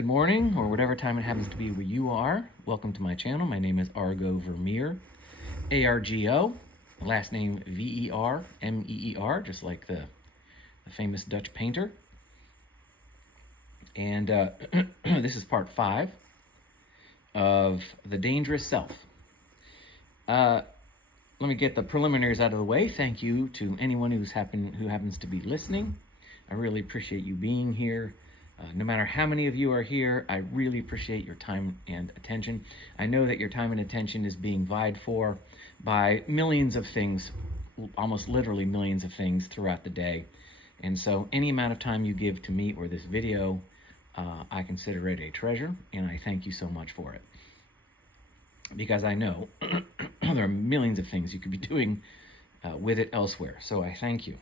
Good morning, or whatever time it happens to be where you are. Welcome to my channel. My name is Argo Vermeer, A-R-G-O, last name V-E-R-M-E-E-R, just like the famous Dutch painter. And this is part 5 of The Dangerous Self. Let me get the preliminaries out of the way. Thank you to anyone who happens to be listening. I really appreciate you being here. No matter how many of you are here, I really appreciate your time and attention. I know that your time and attention is being vied for by millions of things, almost literally millions of things throughout the day. And so any amount of time you give to me or this video, I consider it a treasure, and I thank you so much for it. Because I know there are millions of things you could be doing with it elsewhere, so I thank you.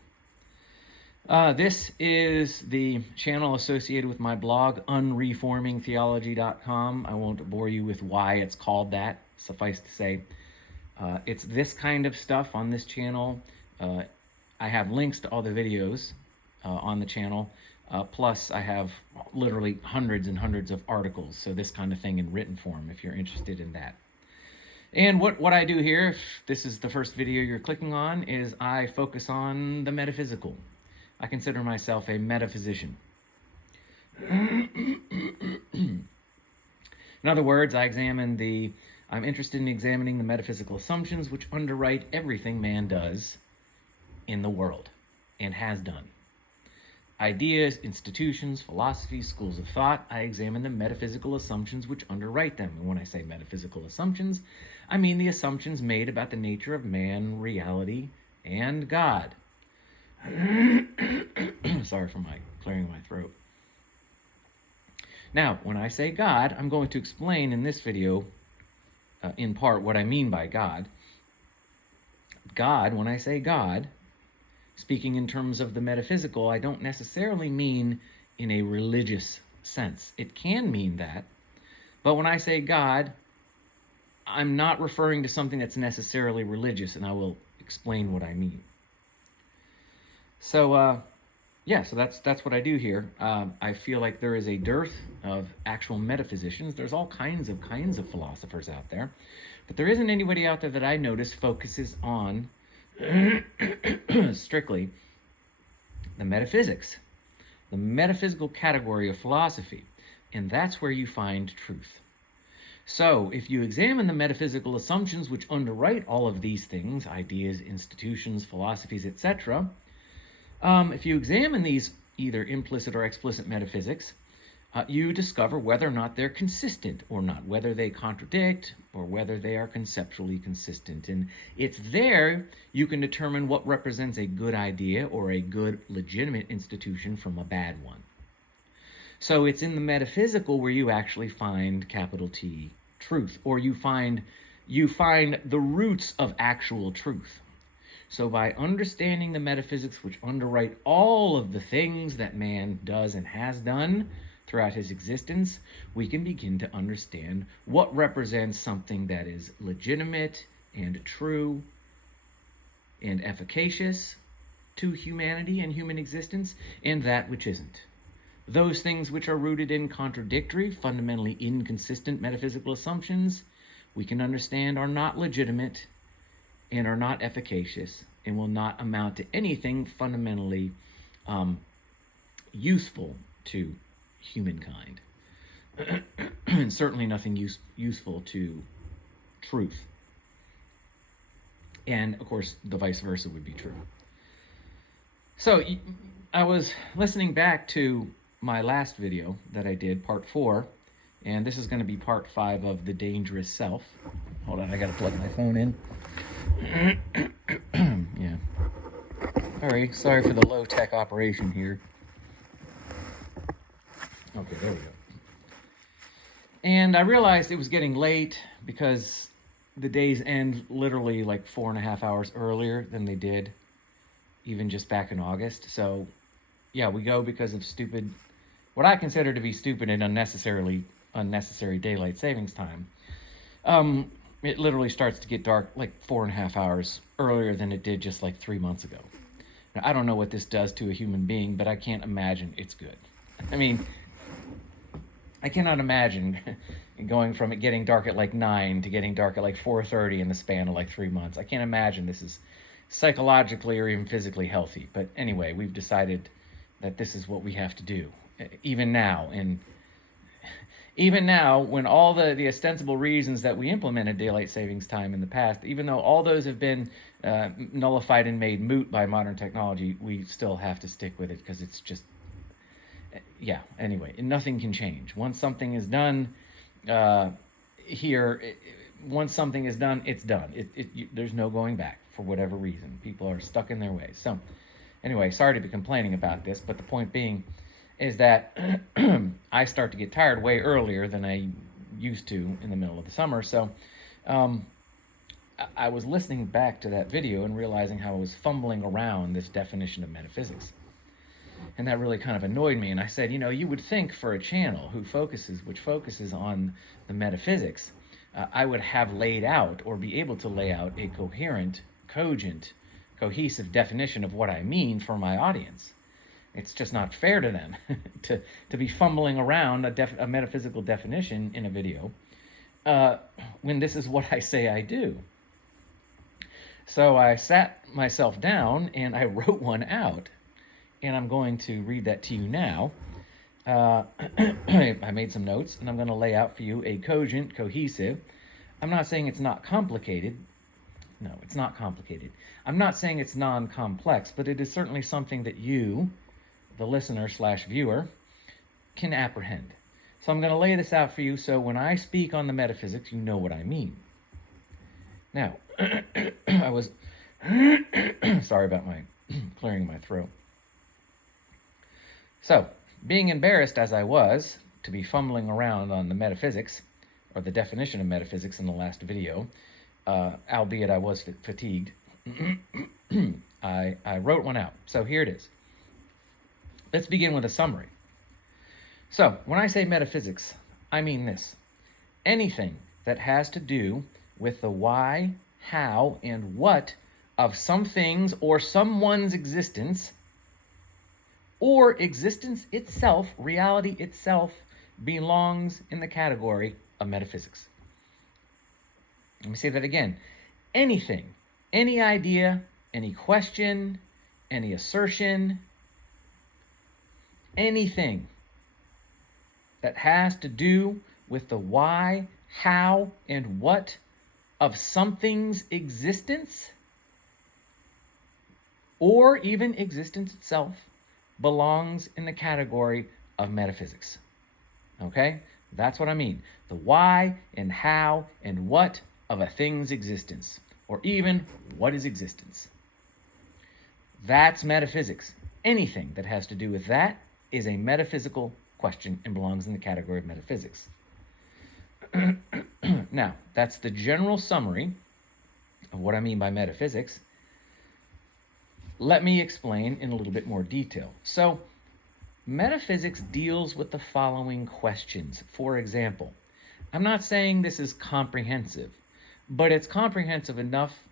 This is the channel associated with my blog, unreformingtheology.com. I won't bore you with why it's called that. Suffice to say, it's this kind of stuff on this channel. I have links to all the videos on the channel. Plus, I have literally hundreds and hundreds of articles. So this kind of thing in written form, if you're interested in that. And what I do here, if this is the first video you're clicking on, is I focus on the metaphysical. I consider myself a metaphysician. In other words, I'm interested in examining the metaphysical assumptions which underwrite everything man does in the world and has done. Ideas, institutions, philosophies, schools of thought, I examine the metaphysical assumptions which underwrite them. And when I say metaphysical assumptions, I mean the assumptions made about the nature of man, reality, and God. Sorry for my clearing my throat. Now, when I say God, I'm going to explain in this video, in part, what I mean by God. God, when I say God, speaking in terms of the metaphysical, I don't necessarily mean in a religious sense. It can mean that, but when I say God, I'm not referring to something that's necessarily religious, and I will explain what I mean. So, so that's what I do here. I feel like there is a dearth of actual metaphysicians. There's all kinds of philosophers out there, but there isn't anybody out there that I notice focuses on strictly the metaphysics, the metaphysical category of philosophy, and that's where you find truth. So if you examine the metaphysical assumptions which underwrite all of these things, ideas, institutions, philosophies, etc., if you examine these either implicit or explicit metaphysics, you discover whether or not they're consistent or not, whether they contradict or whether they are conceptually consistent. And it's there you can determine what represents a good idea or a good legitimate institution from a bad one. So it's in the metaphysical where you actually find capital T truth, or you find the roots of actual truth. So by understanding the metaphysics which underwrite all of the things that man does and has done throughout his existence, we can begin to understand what represents something that is legitimate and true and efficacious to humanity and human existence, and that which isn't. Those things which are rooted in contradictory, fundamentally inconsistent metaphysical assumptions, we can understand are not legitimate and are not efficacious and will not amount to anything fundamentally useful to humankind. And certainly nothing useful to truth. And of course, the vice versa would be true. So I was listening back to my last video that I did, part 4, and this is going to be part 5 of The Dangerous Self. Hold on, I gotta plug my phone in. Yeah. Sorry for the low-tech operation here. Okay, there we go. And I realized it was getting late because the days end literally like 4.5 hours earlier than they did even just back in August. So yeah, we go because of what I consider to be stupid and unnecessary daylight savings time. It literally starts to get dark like 4.5 hours earlier than it did just like 3 months ago. Now, I don't know what this does to a human being, but I can't imagine it's good. I mean, I cannot imagine going from it getting dark at like 9 to getting dark at like 4:30 in the span of like 3 months. I can't imagine this is psychologically or even physically healthy. But anyway, we've decided that this is what we have to do, even now. And even now, when all the ostensible reasons that we implemented daylight savings time in the past, even though all those have been nullified and made moot by modern technology, we still have to stick with it because it's just, yeah, anyway, nothing can change. Once something is done here, once something is done, it's done. There's no going back for whatever reason. People are stuck in their ways. So anyway, sorry to be complaining about this, but the point being is that I start to get tired way earlier than I used to in the middle of the summer. So I was listening back to that video and realizing how I was fumbling around this definition of metaphysics. And that really kind of annoyed me. And I said, you would think for a channel which focuses on the metaphysics, I would have laid out or be able to lay out a coherent, cogent, cohesive definition of what I mean for my audience. It's just not fair to them to be fumbling around a metaphysical definition in a video when this is what I say I do. So I sat myself down and I wrote one out, and I'm going to read that to you now. I made some notes, and I'm going to lay out for you a cogent, cohesive. I'm not saying it's not complicated. No, it's not complicated. I'm not saying it's non-complex, but it is certainly something that you, the listener/viewer, can apprehend. So I'm going to lay this out for you so when I speak on the metaphysics, you know what I mean. Now, I was sorry about my clearing my throat. So, being embarrassed as I was to be fumbling around on the metaphysics, or the definition of metaphysics in the last video, albeit I was fatigued, I wrote one out. So here it is. Let's begin with a summary. So, when I say metaphysics, I mean this. Anything that has to do with the why, how, and what of some things or someone's existence, or existence itself, reality itself, belongs in the category of metaphysics. Let me say that again. Anything, any idea, any question, any assertion, anything that has to do with the why, how, and what of something's existence, or even existence itself, belongs in the category of metaphysics. Okay? That's what I mean. The why and how and what of a thing's existence, or even what is existence. That's metaphysics. Anything that has to do with that is a metaphysical question and belongs in the category of metaphysics. Now, that's the general summary of what I mean by metaphysics. Let me explain in a little bit more detail. So, metaphysics deals with the following questions. For example, I'm not saying this is comprehensive, but it's comprehensive enough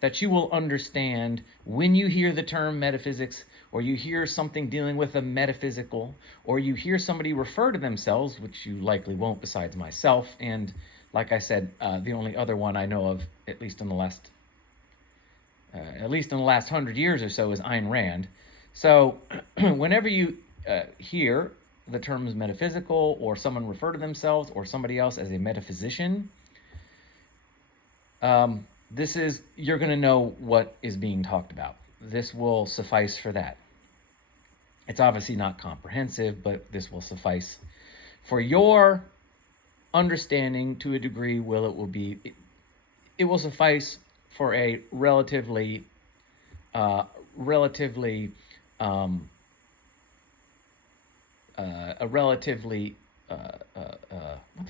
that you will understand when you hear the term metaphysics, or you hear something dealing with the metaphysical, or you hear somebody refer to themselves, which you likely won't besides myself, and like I said, the only other one I know of, at least in the last 100 years or so, is Ayn Rand. So whenever you hear the terms metaphysical, or someone refer to themselves or somebody else as a metaphysician, you're going to know what is being talked about. This will suffice for that. It's obviously not comprehensive, but this will suffice for your understanding to a degree. It will suffice for a relatively what's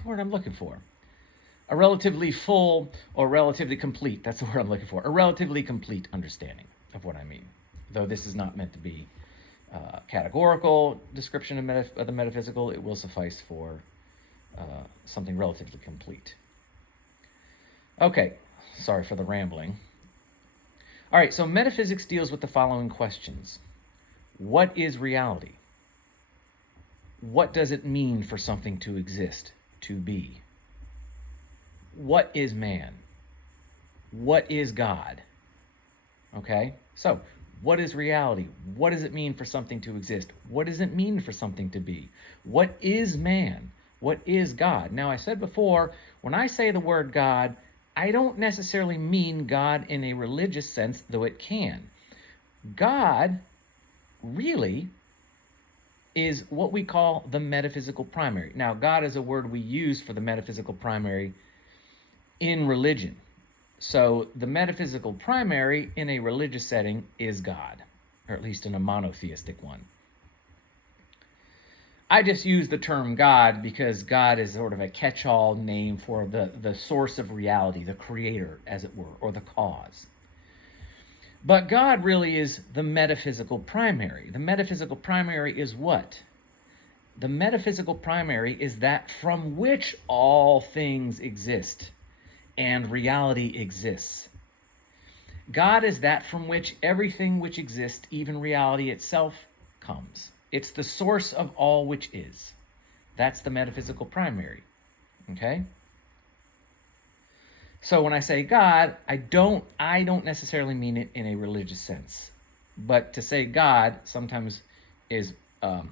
the word I'm looking for? A relatively full or relatively complete, that's the word I'm looking for, a relatively complete understanding of what I mean. Though this is not meant to be a categorical description of the metaphysical, it will suffice for something relatively complete. Okay, sorry for the rambling. All right, so metaphysics deals with the following questions. What is reality? what does it mean for something to exist, to be? What is man? What is God? Okay? So, what is reality? What does it mean for something to exist? What does it mean for something to be? What is man? What is God? Now, I said before, when I say the word God, I don't necessarily mean God in a religious sense, though it can. God really is what we call the metaphysical primary. Now, God is a word we use for the metaphysical primary in religion. So the metaphysical primary in a religious setting is God, or at least in a monotheistic one. I just use the term God because God is sort of a catch-all name for the source of reality, the creator, as it were, or the cause. But God really is the metaphysical primary. The metaphysical primary is what? The metaphysical primary is that from which all things exist and reality exists. God is that from which everything which exists, even reality itself, comes. It's the source of all which is. That's the metaphysical primary. Okay? So when I say God, I don't necessarily mean it in a religious sense. But to say God sometimes is a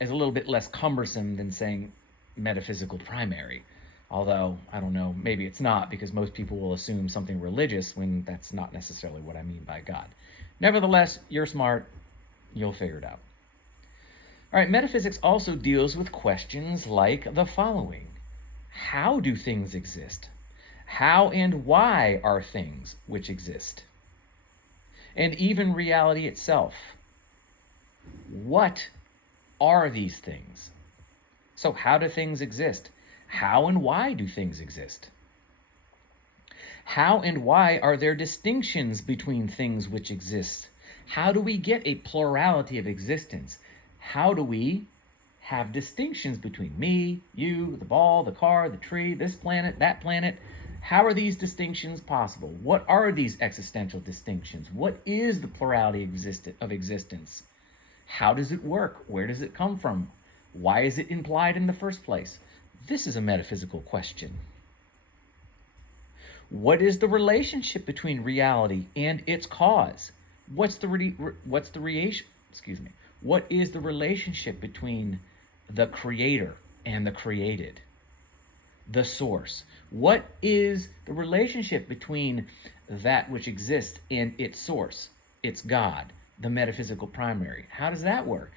little bit less cumbersome than saying metaphysical primary. Although, I don't know, maybe it's not, because most people will assume something religious when that's not necessarily what I mean by God. Nevertheless, you're smart, you'll figure it out. All right, metaphysics also deals with questions like the following. How do things exist? How and why are things which exist? And even reality itself. What are these things? So how do things exist? How and why do things exist? How and why are there distinctions between things which exist? How do we get a plurality of existence? How do we have distinctions between me, you, the ball, the car, the tree, this planet, that planet? How are these distinctions possible? What are these existential distinctions? What is the plurality of existence? How does it work? Where does it come from? Why is it implied in the first place? This is a metaphysical question. What is the relationship between reality and its cause? What is the relationship between the creator and the created? The source. What is the relationship between that which exists and its source? It's God, the metaphysical primary. How does that work?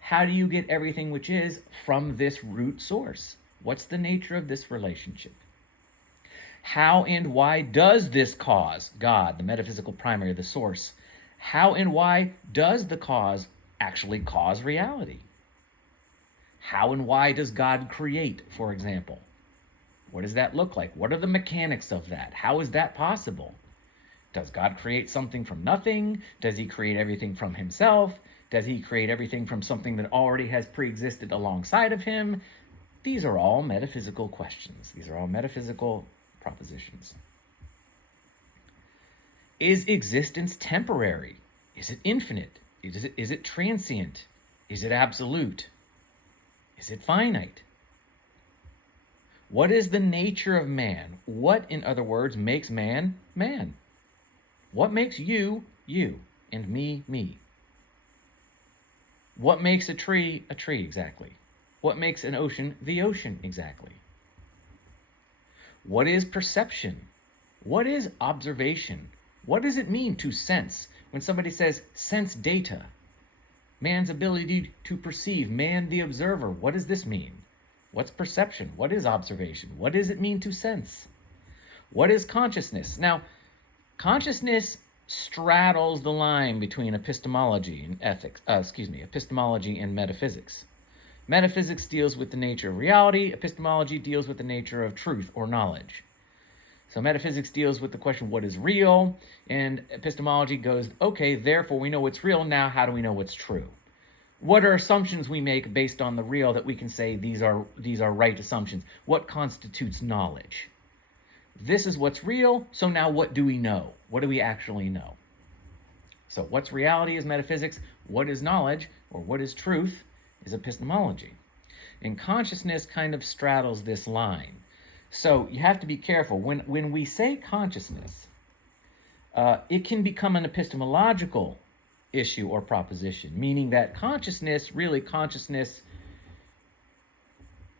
How do you get everything which is from this root source? What's the nature of this relationship? How and why does this cause, God, the metaphysical primary, the source, how and why does the cause actually cause reality? How and why does God create, for example? What does that look like? What are the mechanics of that? How is that possible? Does God create something from nothing? Does he create everything from himself? Does he create everything from something that already has pre-existed alongside of him? These are all metaphysical questions. These are all metaphysical propositions. Is existence temporary? Is it infinite? Is it transient? Is it absolute? Is it finite? What is the nature of man? What, in other words, makes man, man? What makes you, you, and me, me? What makes a tree exactly? What makes an ocean the ocean exactly? What is perception? What is observation? What does it mean to sense? When somebody says sense data, man's ability to perceive, man the observer, what does this mean? What's perception? What is observation? What does it mean to sense? What is consciousness? Now, consciousness straddles the line between epistemology and epistemology and metaphysics. Metaphysics deals with the nature of reality. Epistemology deals with the nature of truth or knowledge. So metaphysics deals with the question, what is real? And epistemology goes, okay, therefore we know what's real. Now how do we know what's true? What are assumptions we make based on the real that we can say these are right assumptions? What constitutes knowledge? This is what's real, so now what do we know? What do we actually know? So what's reality is metaphysics. What is knowledge, or what is truth, is epistemology. And consciousness kind of straddles this line. So you have to be careful. When we say consciousness, it can become an epistemological issue or proposition, meaning that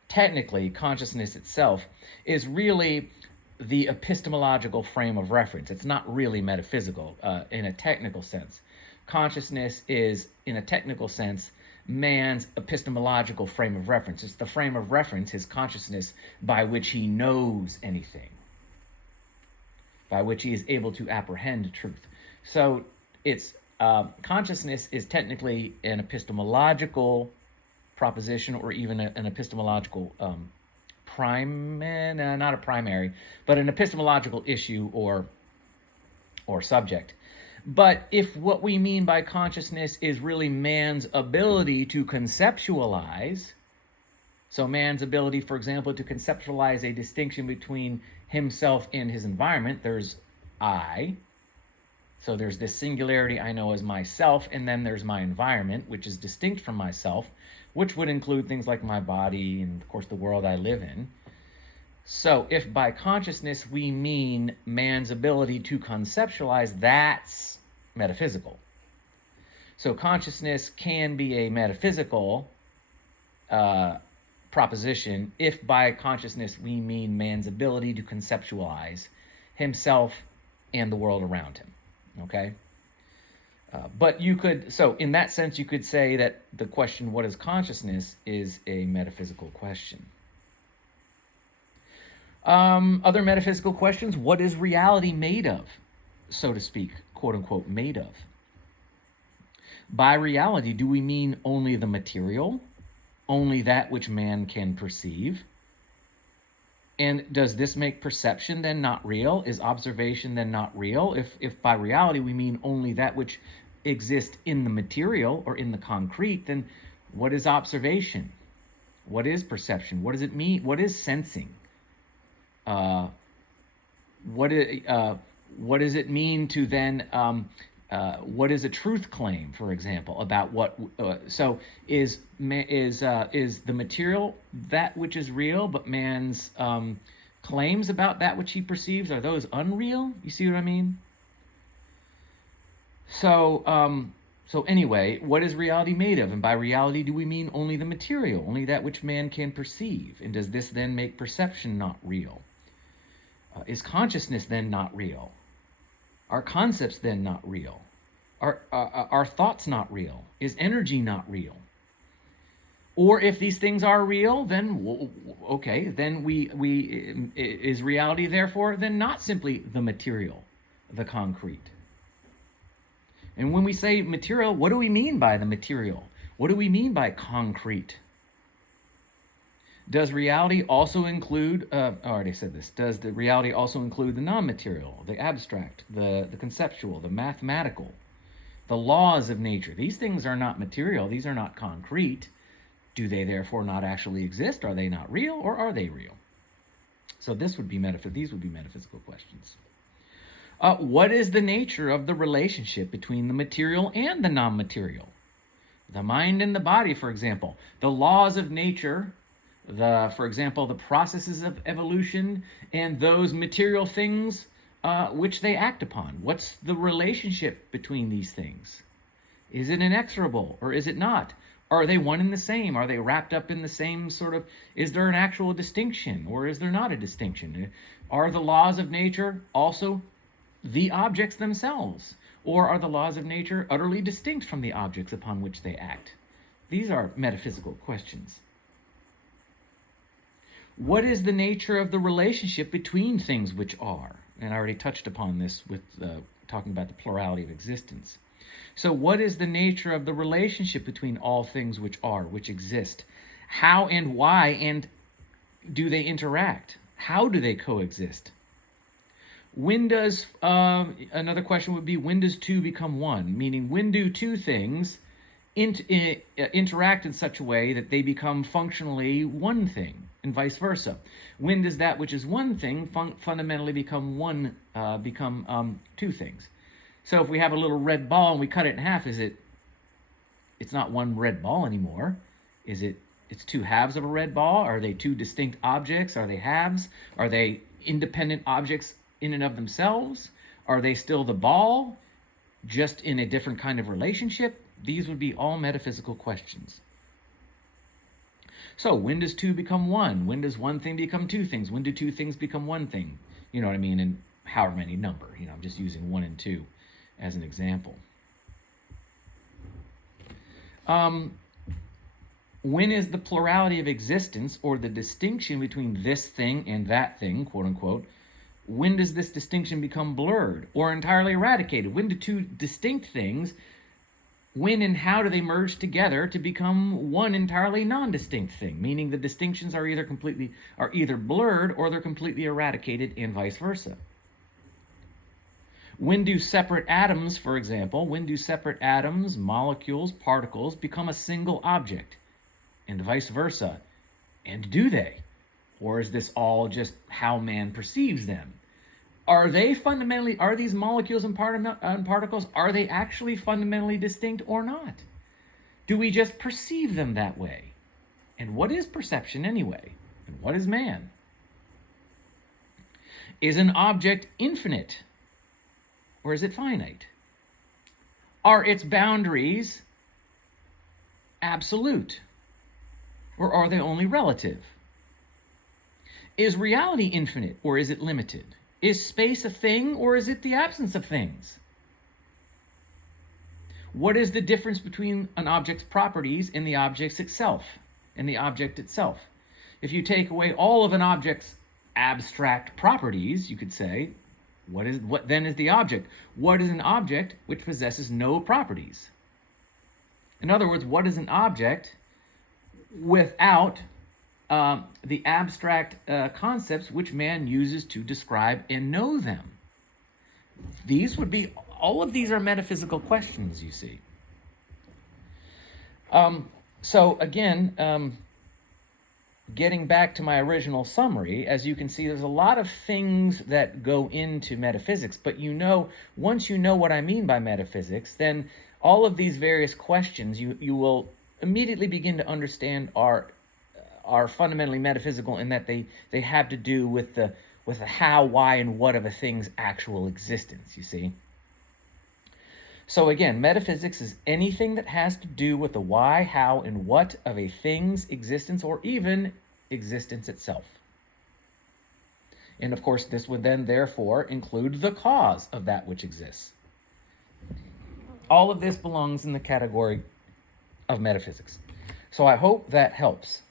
technically consciousness itself is really the epistemological frame of reference. It's not really metaphysical in a technical sense. Consciousness is, in a technical sense, man's epistemological frame of reference. It's the frame of reference, his consciousness, by which he knows anything, by which he is able to apprehend truth. So it's consciousness is technically an epistemological proposition, or even an epistemological not a primary, but an epistemological issue or subject. But if what we mean by consciousness is really man's ability to conceptualize, so man's ability, for example, to conceptualize a distinction between himself and his environment, there's I, so there's this singularity I know as myself, and then there's my environment, which is distinct from myself, which would include things like my body and, of course, the world I live in. So if by consciousness we mean man's ability to conceptualize, that's metaphysical. So consciousness can be a metaphysical proposition if by consciousness we mean man's ability to conceptualize himself and the world around him. Okay? But you could, so in that sense, you could say that the question, what is consciousness, is a metaphysical question. Other metaphysical questions: what is reality made of, so to speak, quote unquote, made of? By reality, do we mean only the material, only that which man can perceive? And does this make perception then not real? Is observation then not real? If by reality we mean only that which exists in the material or in the concrete, then what is observation? What is perception? What does it mean? What is sensing? What does it mean to then, what is a truth claim, for example, about what, so is the material that which is real, but man's claims about that which he perceives, are those unreal? You see what I mean? So, so anyway, what is reality made of? And by reality, do we mean only the material, only that which man can perceive? And does this then make perception not real? Is consciousness then not real? Are concepts then not real? Are thoughts not real? Is energy not real? Or if these things are real, then okay, then is reality therefore then not simply the material, the concrete? And when we say material, what do we mean by the material? What do we mean by concrete? Does reality also include, I already said this, does the reality also include the non-material, the abstract, the conceptual, the mathematical, the laws of nature? These things are not material, these are not concrete. Do they therefore not actually exist? Are they not real, or are they real? So these would be metaphysical questions. What is the nature of the relationship between the material and the non-material? The mind and the body, for example. The laws of nature, for example, the processes of evolution and those material things which they act upon. What's the relationship between these things? Is it inexorable or is it not? Are they one and the same? Are they wrapped up in the same sort of, is there an actual distinction or is there not a distinction? Are the laws of nature also the objects themselves? Or are the laws of nature utterly distinct from the objects upon which they act? These are metaphysical questions. What is the nature of the relationship between things which are? And I already touched upon this with talking about the plurality of existence. So what is the nature of the relationship between all things which are, which exist? How and why and do they interact? How do they coexist? When does, another question would be, when does two become one? Meaning, when do two things interact in such a way that they become functionally one thing, and vice versa? When does that which is one thing fundamentally become two things? So if we have a little red ball and we cut it in half, it's not one red ball anymore. It's two halves of a red ball? Are they two distinct objects? Are they halves? Are they independent objects in and of themselves? Are they still the ball, just in a different kind of relationship? These would be all metaphysical questions. So when does two become one? When does one thing become two things? When do two things become one thing? You know what I mean? And however many number. I'm just using 1 and 2 as an example. When is the plurality of existence, or the distinction between this thing and that thing, quote unquote, when does this distinction become blurred or entirely eradicated? When do two distinct things, when and how do they merge together to become one entirely non-distinct thing? Meaning the distinctions are either blurred or they're completely eradicated, and vice versa. When do separate atoms, for example, molecules, particles, become a single object? And vice versa. And do they? Or is this all just how man perceives them? Are these molecules and particles, are they actually fundamentally distinct or not? Do we just perceive them that way? And what is perception anyway? And what is man? Is an object infinite, or is it finite? Are its boundaries absolute, or are they only relative? Is reality infinite, or is it limited? Is space a thing, or is it the absence of things? What is the difference between an object's properties and the object itself? If you take away all of an object's abstract properties, you could say, what then is the object? What is an object which possesses no properties? In other words, what is an object without the abstract concepts which man uses to describe and know them? All of these are metaphysical questions, you see. So again, getting back to my original summary, as you can see, there's a lot of things that go into metaphysics, but once you know what I mean by metaphysics, then all of these various questions you will immediately begin to understand are fundamentally metaphysical, in that they have to do with the how, why, and what of a thing's actual existence, you see. So again, metaphysics is anything that has to do with the why, how, and what of a thing's existence, or even existence itself. And of course, this would then therefore include the cause of that which exists. All of this belongs in the category of metaphysics. So I hope that helps.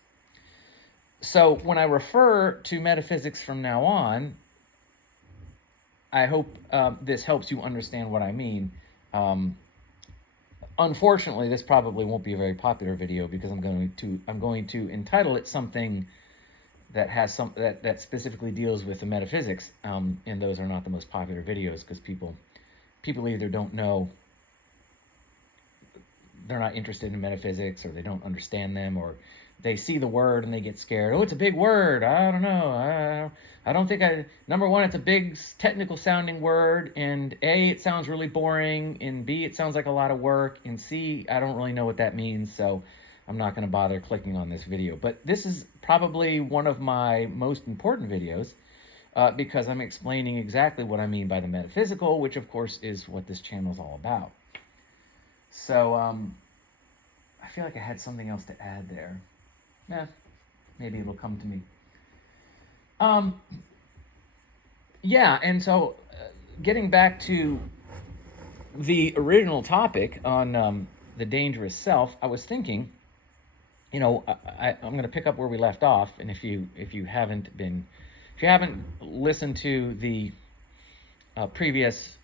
So when I refer to metaphysics from now on, I hope this helps you understand what I mean. Unfortunately, this probably won't be a very popular video, because I'm going to entitle it something that has that specifically deals with the metaphysics, and those are not the most popular videos, because people either don't know, they're not interested in metaphysics, or they don't understand them, or they see the word and they get scared. Oh, it's a big word. I don't know. I don't think number one, it's a big technical sounding word, and A, it sounds really boring, and B, it sounds like a lot of work, and C, I don't really know what that means, so I'm not going to bother clicking on this video. But this is probably one of my most important videos, because I'm explaining exactly what I mean by the metaphysical, which of course is what this channel is all about. So I feel like I had something else to add there. Maybe it'll come to me. Yeah, and so getting back to the original topic on the dangerous self, I was thinking, I'm going to pick up where we left off, and if you haven't listened to the previous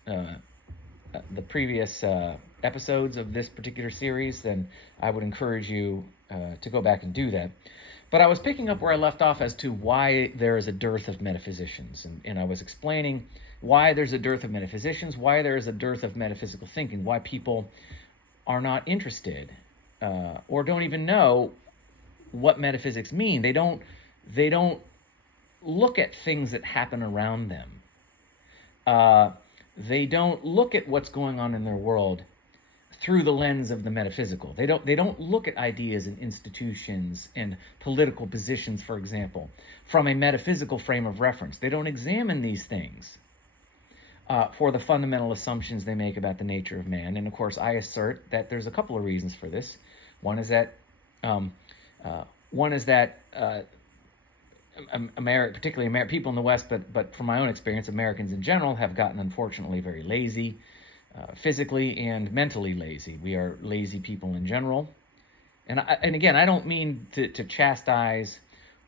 episodes of this particular series, then I would encourage you to go back and do that. But I was picking up where I left off as to why there is a dearth of metaphysicians. And I was explaining why there's a dearth of metaphysicians, why there is a dearth of metaphysical thinking, why people are not interested or don't even know what metaphysics mean. They don't look at things that happen around them. They don't look at what's going on in their world through the lens of the metaphysical. They don't look at ideas and institutions and political positions, for example, from a metaphysical frame of reference. They don't examine these things for the fundamental assumptions they make about the nature of man. And of course, I assert that there's a couple of reasons for this. One is that particularly people in the West, but from my own experience, Americans in general have gotten, unfortunately, very lazy, physically and mentally lazy. We are lazy people in general. And again, I don't mean to chastise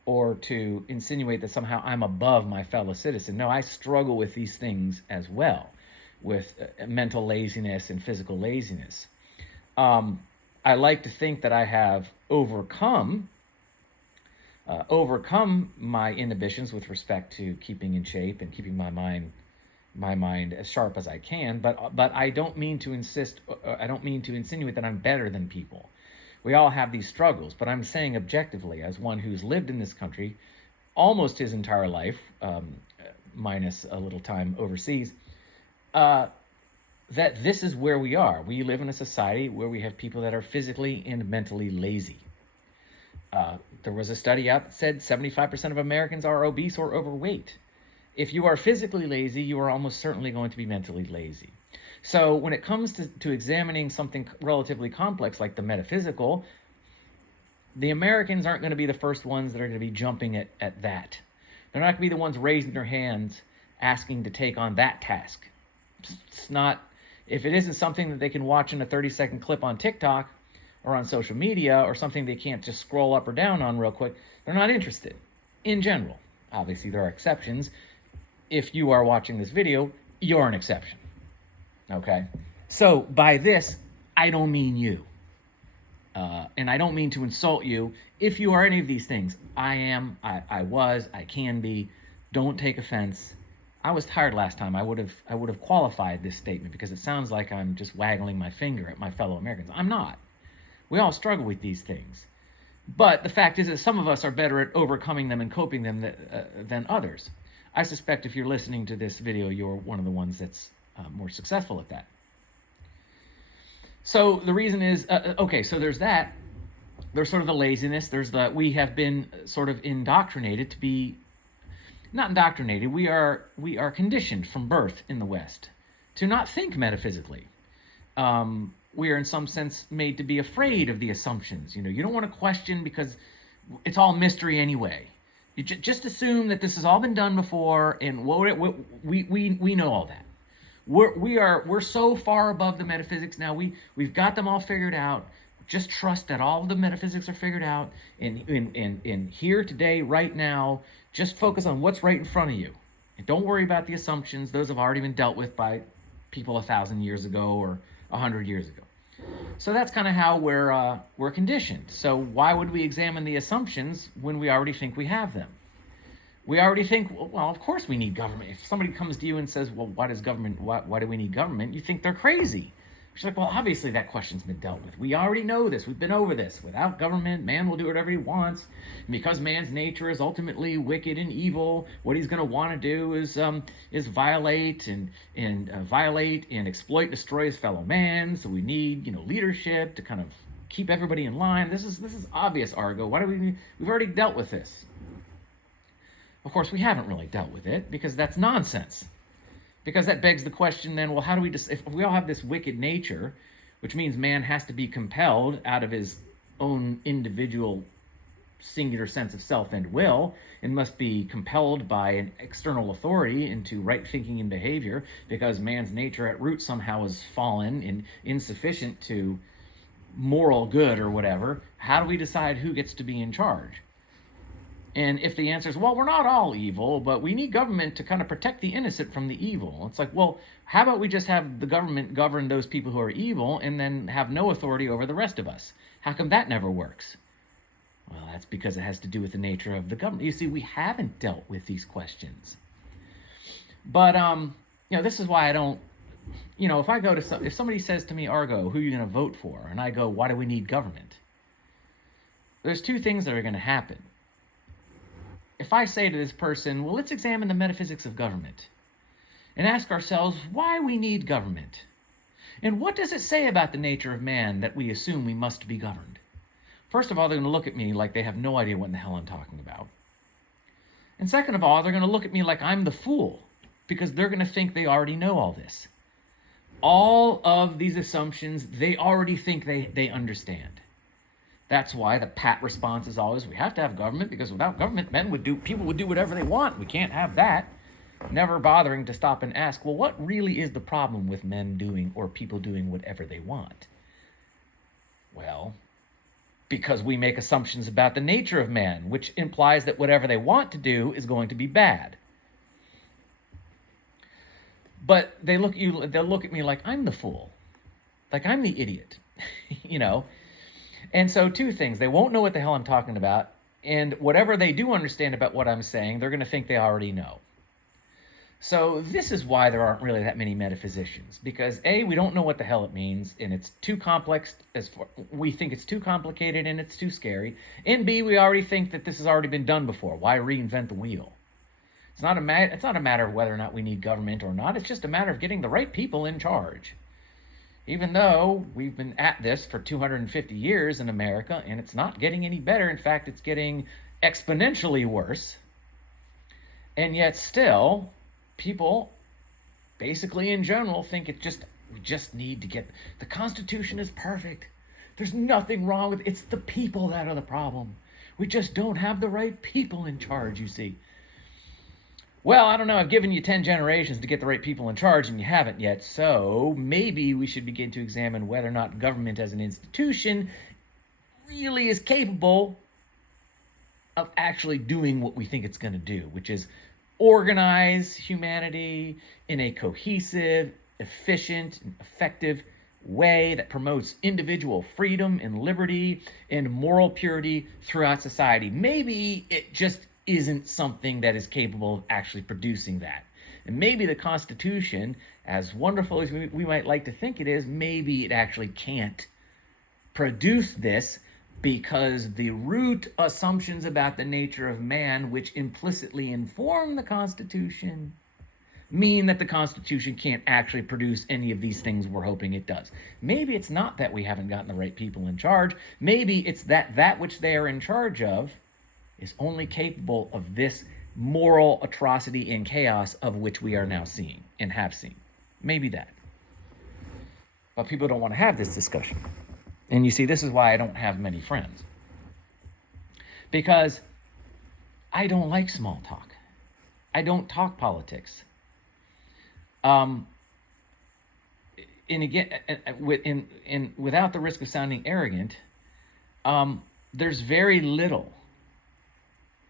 or to insinuate that somehow I'm above my fellow citizen. No, I struggle with these things as well, with mental laziness and physical laziness. I like to think that I have overcome my inhibitions with respect to keeping in shape and keeping my mind as sharp as I can. But I don't mean to insinuate that I'm better than people. We all have these struggles, but I'm saying objectively, as one who's lived in this country almost his entire life, minus a little time overseas, that this is where we are. We live in a society where we have people that are physically and mentally lazy. There was a study out that said 75% of Americans are obese or overweight. If you are physically lazy, you are almost certainly going to be mentally lazy. So when it comes to examining something relatively complex like the metaphysical, the Americans aren't going to be the first ones that are going to be jumping at that. They're not going to be the ones raising their hands asking to take on that task. It's not, if it isn't something that they can watch in a 30-second clip on TikTok or on social media, or something they can't just scroll up or down on real quick, they're not interested in general. Obviously, there are exceptions. If you are watching this video, you're an exception. Okay? So by this, I don't mean you. And I don't mean to insult you. If you are any of these things, I was, I can be. Don't take offense. I was tired last time. I would have qualified this statement because it sounds like I'm just waggling my finger at my fellow Americans. I'm not. We all struggle with these things. But the fact is that some of us are better at overcoming them and coping them than others. I suspect if you're listening to this video, you're one of the ones that's more successful at that. So the reason is, okay, so there's that. There's sort of the laziness. There's the, we have been sort of indoctrinated to be, not indoctrinated, we are conditioned from birth in the West to not think metaphysically. We are in some sense made to be afraid of the assumptions. You don't want to question because it's all mystery anyway. You just assume that this has all been done before, and we know all that. We're so far above the metaphysics now. We've got them all figured out. Just trust that all of the metaphysics are figured out. And here today, right now, just focus on what's right in front of you. And don't worry about the assumptions. Those have already been dealt with by people 1,000 years ago or 100 years ago. So that's kind of how we're conditioned. So why would we examine the assumptions when we already think we have them? We already think, well, of course we need government. If somebody comes to you and says, well, why do we need government? You think they're crazy. It's like, well, obviously that question's been dealt with. We already know this. We've been over this. Without government, man will do whatever he wants. And because man's nature is ultimately wicked and evil, what he's going to want to do is violate and exploit, destroy his fellow man. So we need, leadership to kind of keep everybody in line. This is obvious, Argo. We've already dealt with this. Of course, we haven't really dealt with it because that's nonsense. Because that begs the question then, well, how do we if we all have this wicked nature, which means man has to be compelled out of his own individual singular sense of self and will, and must be compelled by an external authority into right thinking and behavior, because man's nature at root somehow is fallen and insufficient to moral good or whatever, how do we decide who gets to be in charge? And if the answer is, well, we're not all evil, but we need government to kind of protect the innocent from the evil. It's like, well, how about we just have the government govern those people who are evil and then have no authority over the rest of us? How come that never works? Well, that's because it has to do with the nature of the government. You see, we haven't dealt with these questions. But, this is why I don't, if I go to if somebody says to me, Argo, who are you going to vote for? And I go, why do we need government? There's two things that are going to happen. If I say to this person, well, let's examine the metaphysics of government and ask ourselves why we need government. And what does it say about the nature of man that we assume we must be governed? First of all, they're going to look at me like they have no idea what in the hell I'm talking about. And second of all, they're going to look at me like I'm the fool, because they're going to think they already know all this. All of these assumptions, they already think they understand. That's why the pat response is always, we have to have government, because without government, people would do whatever they want. We can't have that. Never bothering to stop and ask, well, what really is the problem with men doing or people doing whatever they want? Well, because we make assumptions about the nature of man, which implies that whatever they want to do is going to be bad. But they'll look at me like I'm the fool, like I'm the idiot, you know? And so two things, they won't know what the hell I'm talking about, and whatever they do understand about what I'm saying, they're going to think they already know. So this is why there aren't really that many metaphysicians, because A, we don't know what the hell it means, and it's too complex, we think it's too complicated and it's too scary, and B, we already think that this has already been done before. Why reinvent the wheel? It's not a matter of whether or not we need government or not, it's just a matter of getting the right people in charge. Even though we've been at this for 250 years in America, and it's not getting any better. In fact, it's getting exponentially worse. And yet still, people, basically in general, think we just need to get, the Constitution is perfect. There's nothing wrong with it. It's the people that are the problem. We just don't have the right people in charge, you see. Well, I don't know, I've given you 10 generations to get the right people in charge and you haven't yet, so maybe we should begin to examine whether or not government as an institution really is capable of actually doing what we think it's going to do, which is organize humanity in a cohesive, efficient, and effective way that promotes individual freedom and liberty and moral purity throughout society. Maybe it just isn't something that is capable of actually producing that. And maybe the Constitution, as wonderful as we might like to think it is, maybe it actually can't produce this, because the root assumptions about the nature of man, which implicitly inform the Constitution, mean that the Constitution can't actually produce any of these things we're hoping it does. Maybe it's not that we haven't gotten the right people in charge. Maybe it's that which they are in charge of is only capable of this moral atrocity and chaos of which we are now seeing and have seen. Maybe that. But people don't want to have this discussion. And you see, this is why I don't have many friends. Because I don't like small talk. I don't talk politics. And again, without the risk of sounding arrogant, there's very little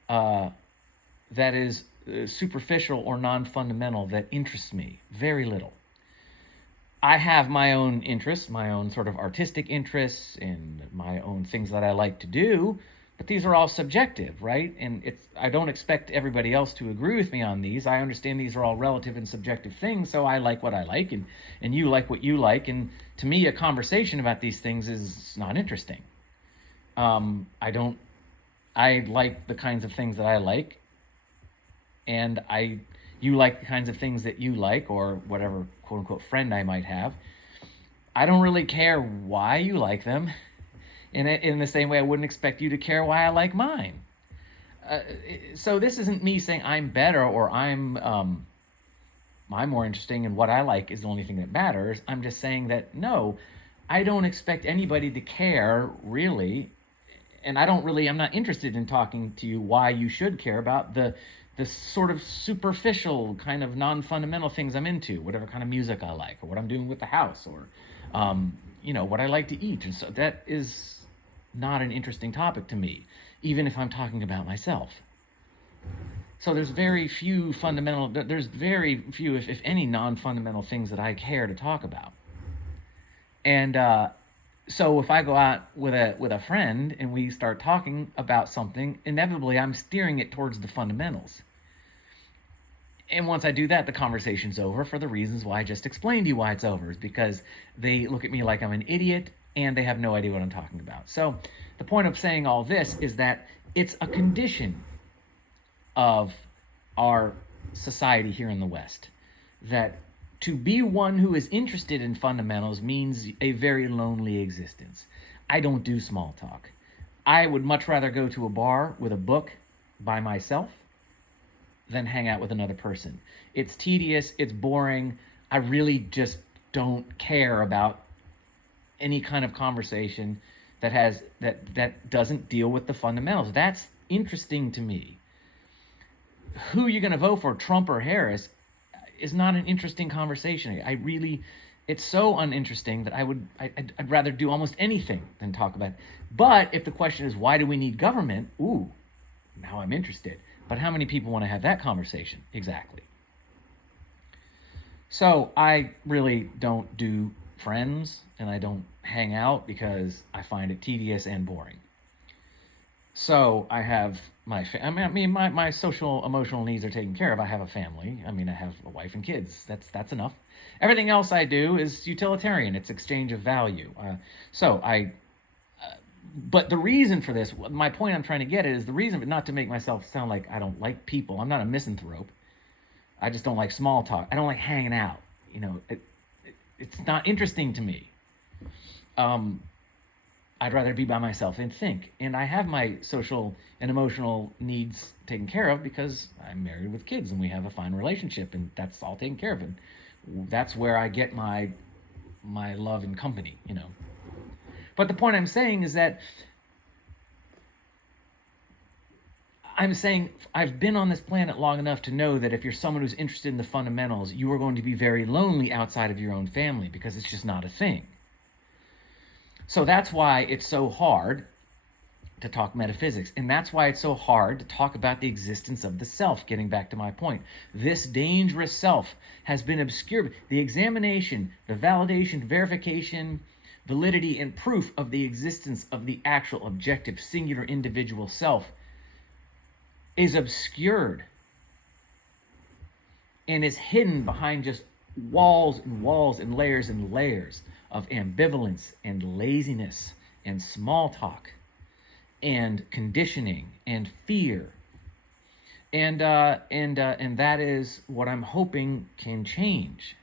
that is superficial or non-fundamental that interests me. Very little. I have my own interests, my own sort of artistic interests, and my own things that I like to do, but these are all subjective, right? And I don't expect everybody else to agree with me on these. I understand these are all relative and subjective things, so I like what I like, and you like what you like, and to me, a conversation about these things is not interesting. I like the kinds of things that I like, and you like the kinds of things that you like, or whatever quote-unquote friend I might have. I don't really care why you like them, in the same way I wouldn't expect you to care why I like mine. So this isn't me saying I'm better, or I'm more interesting, and what I like is the only thing that matters. I'm just saying that, no, I don't expect anybody to care, really, and I'm not interested in talking to you why you should care about the sort of superficial kind of non-fundamental things I'm into, whatever kind of music I like, or what I'm doing with the house, or what I like to eat. And so that is not an interesting topic to me, even if I'm talking about myself. So there's very few, if any, non-fundamental things that I care to talk about. And so if I go out with a friend and we start talking about something, inevitably I'm steering it towards the fundamentals. And once I do that, the conversation's over for the reasons why I just explained to you why it's over, is because they look at me like I'm an idiot and they have no idea what I'm talking about. So the point of saying all this is that it's a condition of our society here in the West that To be one who is interested in fundamentals means a very lonely existence. I don't do small talk. I would much rather go to a bar with a book by myself than hang out with another person. It's tedious, it's boring. I really just don't care about any kind of conversation that doesn't deal with the fundamentals. That's interesting to me. Who you're going to vote for, Trump or Harris, is not an interesting conversation. It's so uninteresting that I'd rather do almost anything than talk about it. But if the question is, why do we need government? Ooh, now I'm interested. But how many people want to have that conversation? Exactly. So I really don't do friends, and I don't hang out because I find it tedious and boring. So I have my social emotional needs are taken care of. I have a family. I have a wife and kids. That's enough. Everything else I do is utilitarian. It's exchange of value. But the reason for this, my point I'm trying to get at is the reason, but not to make myself sound like I don't like people. I'm not a misanthrope. I just don't like small talk. I don't like hanging out. It's not interesting to me. I'd rather be by myself and think. And I have my social and emotional needs taken care of because I'm married with kids and we have a fine relationship, and that's all taken care of. And that's where I get my love and company. But the point I'm saying is that I've been on this planet long enough to know that if you're someone who's interested in the fundamentals, you are going to be very lonely outside of your own family because it's just not a thing. So that's why it's so hard to talk metaphysics. And that's why it's so hard to talk about the existence of the self, getting back to my point. This dangerous self has been obscured. The examination, the validation, verification, validity, and proof of the existence of the actual objective, singular individual self is obscured and is hidden behind just walls and walls and layers of ambivalence and laziness and small talk and conditioning and fear. And that is what I'm hoping can change.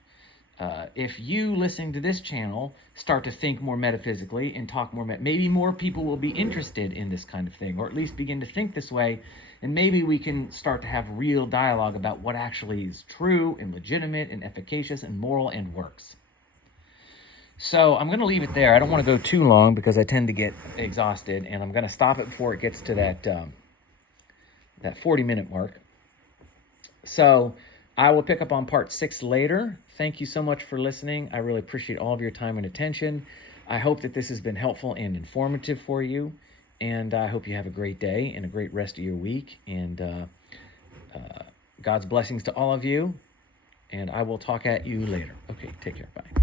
If you listening to this channel start to think more metaphysically and talk more, maybe more people will be interested in this kind of thing, or at least begin to think this way, and maybe we can start to have real dialogue about what actually is true and legitimate and efficacious and moral and works. So I'm going to leave it there. I don't want to go too long because I tend to get exhausted, and I'm going to stop it before it gets to that 40-minute mark. So I will pick up on part 6 later. Thank you so much for listening. I really appreciate all of your time and attention. I hope that this has been helpful and informative for you, and I hope you have a great day and a great rest of your week, and God's blessings to all of you, and I will talk at you later. Okay, take care. Bye.